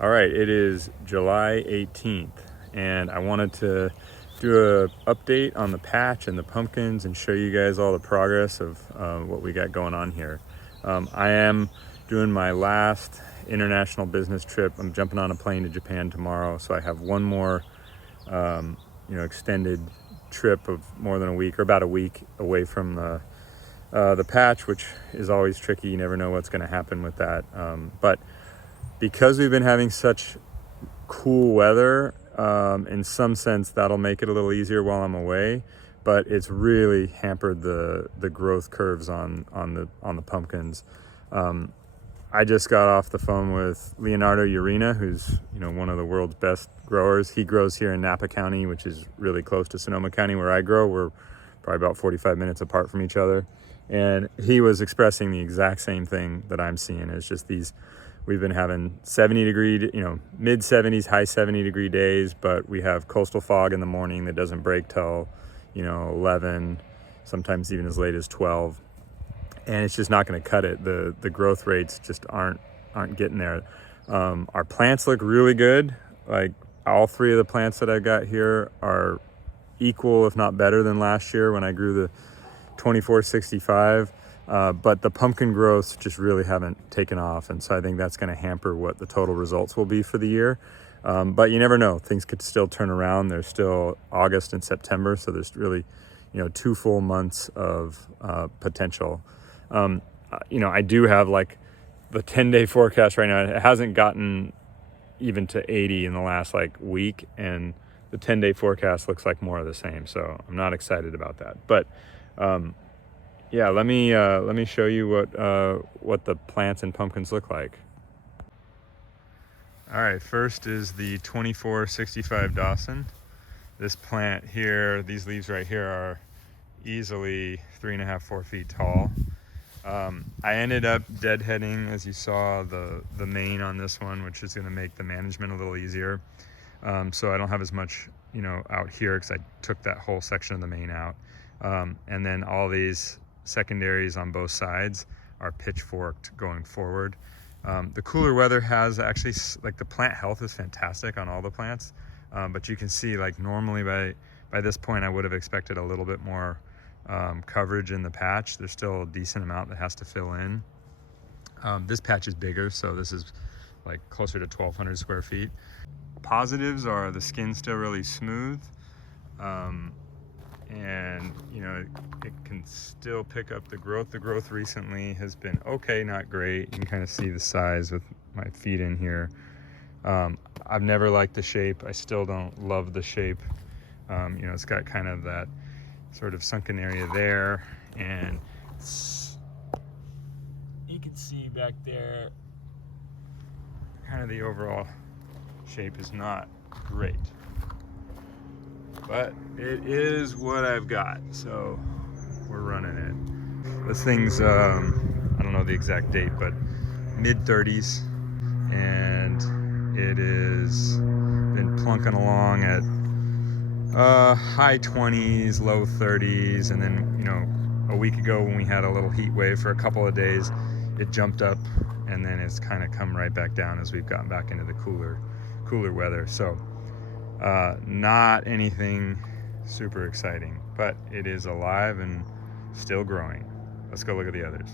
All right, it is July 18th, and I wanted to do an update on the patch and the pumpkins and show you guys all the progress of what we got going on here. I am doing my last international business trip. I'm jumping on a plane to Japan tomorrow, so I have one more extended trip of more than a week, or about a week away from the patch, which is always tricky. You never know what's going to happen with that. But because we've been having such cool weather, in some sense that'll make it a little easier while I'm away, but it's really hampered the growth curves on the pumpkins. I just got off the phone with Leonardo Urena, who's one of the world's best growers. He grows here in Napa County, which is really close to Sonoma County where I grow. We're probably about 45 minutes apart from each other, and he was expressing the exact same thing that I'm seeing. It's just we've been having 70 degree, mid 70s, high 70 degree days, but we have coastal fog in the morning that doesn't break till, 11, sometimes even as late as 12. And it's just not going to cut it. The growth rates just aren't getting there. Our plants look really good. Like all three of the plants that I got here are equal, if not better than last year when I grew the 2465. But the pumpkin growths just really haven't taken off, and so I think that's going to hamper what the total results will be for the year. But you never know; things could still turn around. There's still August and September, so there's really, 2 full months of potential. I do have like the 10-day forecast right now. It hasn't gotten even to 80 in the last week, and the 10-day forecast looks like more of the same. So I'm not excited about that, but. Yeah, let me show you what the plants and pumpkins look like. All right, first is the 2465 Dawson. This plant here, these leaves right here are easily 3.5, 4 feet tall. I ended up deadheading, as you saw, the main on this one, which is going to make the management a little easier. So I don't have as much out here because I took that whole section of the main out, and then all these secondaries on both sides are pitchforked going forward. The cooler weather has actually, the plant health is fantastic on all the plants, but you can see normally by this point I would have expected a little bit more coverage in the patch. There's still a decent amount that has to fill in. This patch is bigger, so this is closer to 1,200 square feet. Positives are the skin's still really smooth, and it can still pick up the growth. The growth recently has been okay, not great. You can kind of see the size with my feet in here. I've never liked the shape. I still don't love the shape. It's got kind of that sort of sunken area there, and you can see back there kind of the overall shape is not great, but it is what I've got, so we're running it. This thing's I don't know the exact date, but mid 30s, and it is been plunking along at high 20s, low 30s, and then a week ago when we had a little heat wave for a couple of days, it jumped up, and then it's kind of come right back down as we've gotten back into the cooler weather. So not anything super exciting, but it is alive and still growing. Let's go look at the others.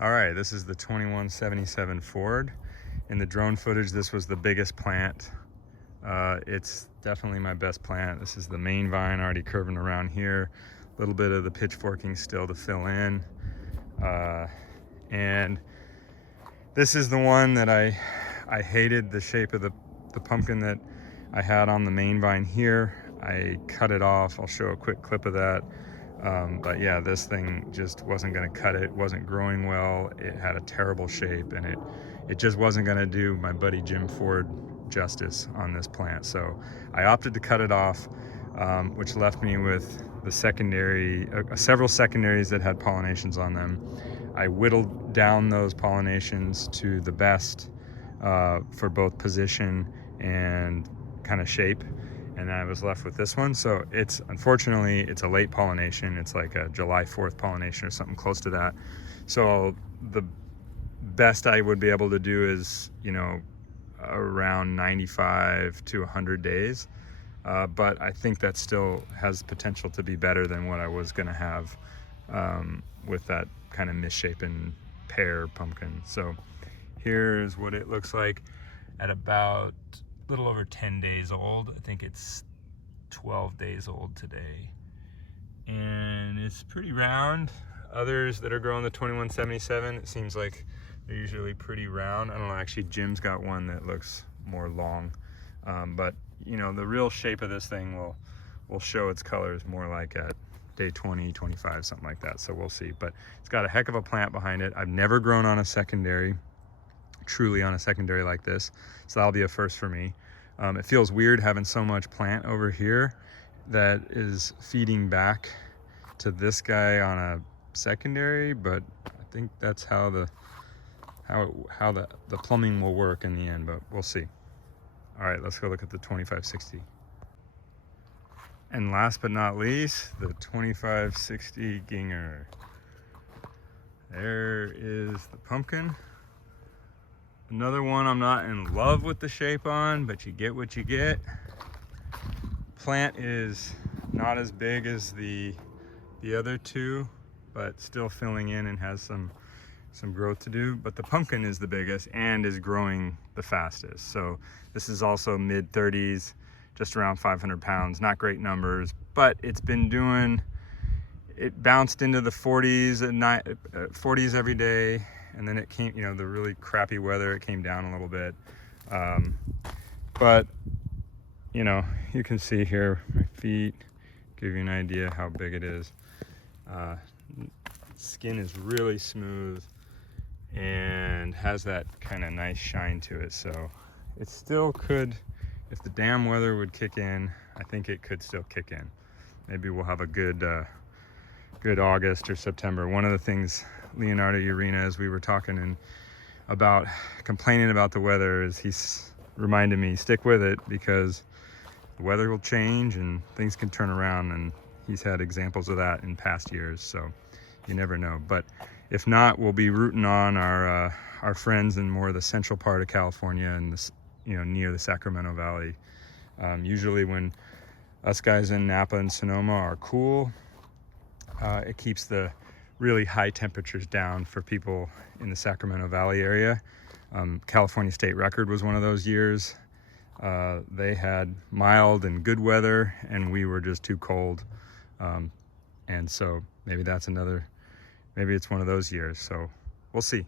All right, this is the 2177 Ford. In the drone footage, this was the biggest plant. It's definitely my best plant. This is the main vine already curving around here. A little bit of the pitchforking still to fill in. And this is the one that I hated the shape of the pumpkin that I had on the main vine here. I cut it off. I'll show a quick clip of that. But yeah, this thing just wasn't going to cut it. It wasn't growing well. It had a terrible shape, and it just wasn't going to do my buddy Jim Ford justice on this plant. So I opted to cut it off, which left me with the several secondaries that had pollinations on them. I whittled down those pollinations to the best for both position and kind of shape, and I was left with this one. So unfortunately it's a late pollination. It's like a July 4th pollination or something close to that. So the best I would be able to do is around 95 to 100 days. But I think that still has potential to be better than what I was going to have with that kind of misshapen pear pumpkin. So here's what it looks like at about a little over 10 days old. I think it's 12 days old today. And it's pretty round. Others that are growing the 2177, it seems like they're usually pretty round. I don't know, actually Jim's got one that looks more long. But you know, the real shape of this thing will show its colors more like at day 20, 25, something like that. So we'll see. But it's got a heck of a plant behind it. I've never grown on a secondary, truly on a secondary like this. So that'll be a first for me. It feels weird having so much plant over here that is feeding back to this guy on a secondary, but I think that's how the plumbing will work in the end, but we'll see. All right, let's go look at the 2560. And last but not least, the 2560 Ginger. There is the pumpkin. Another one I'm not in love with the shape on, but you get what you get. Plant is not as big as the other two, but still filling in and has some growth to do. But the pumpkin is the biggest and is growing the fastest. So this is also mid 30s, just around 500 pounds. Not great numbers, but it's been doing, it bounced into the 40s at night, 40s every day. And then it came, you know, the really crappy weather, it came down a little bit. But you know, you can see here, my feet, give you an idea how big it is. Skin is really smooth and has that kind of nice shine to it. So it still could, if the damn weather would kick in, I think it could still kick in. Maybe we'll have a good August or September. One of the things Leonardo Urena, as we were talking about complaining about the weather, is he's reminded me, stick with it, because the weather will change and things can turn around, and he's had examples of that in past years, so you never know. But if not, we'll be rooting on our friends in more of the central part of California and this, you know, near the Sacramento Valley. Usually when us guys in Napa and Sonoma are cool, it keeps the really high temperatures down for people in the Sacramento Valley area. California State Record was one of those years. They had mild and good weather, and we were just too cold. And so maybe that's maybe it's one of those years. So we'll see.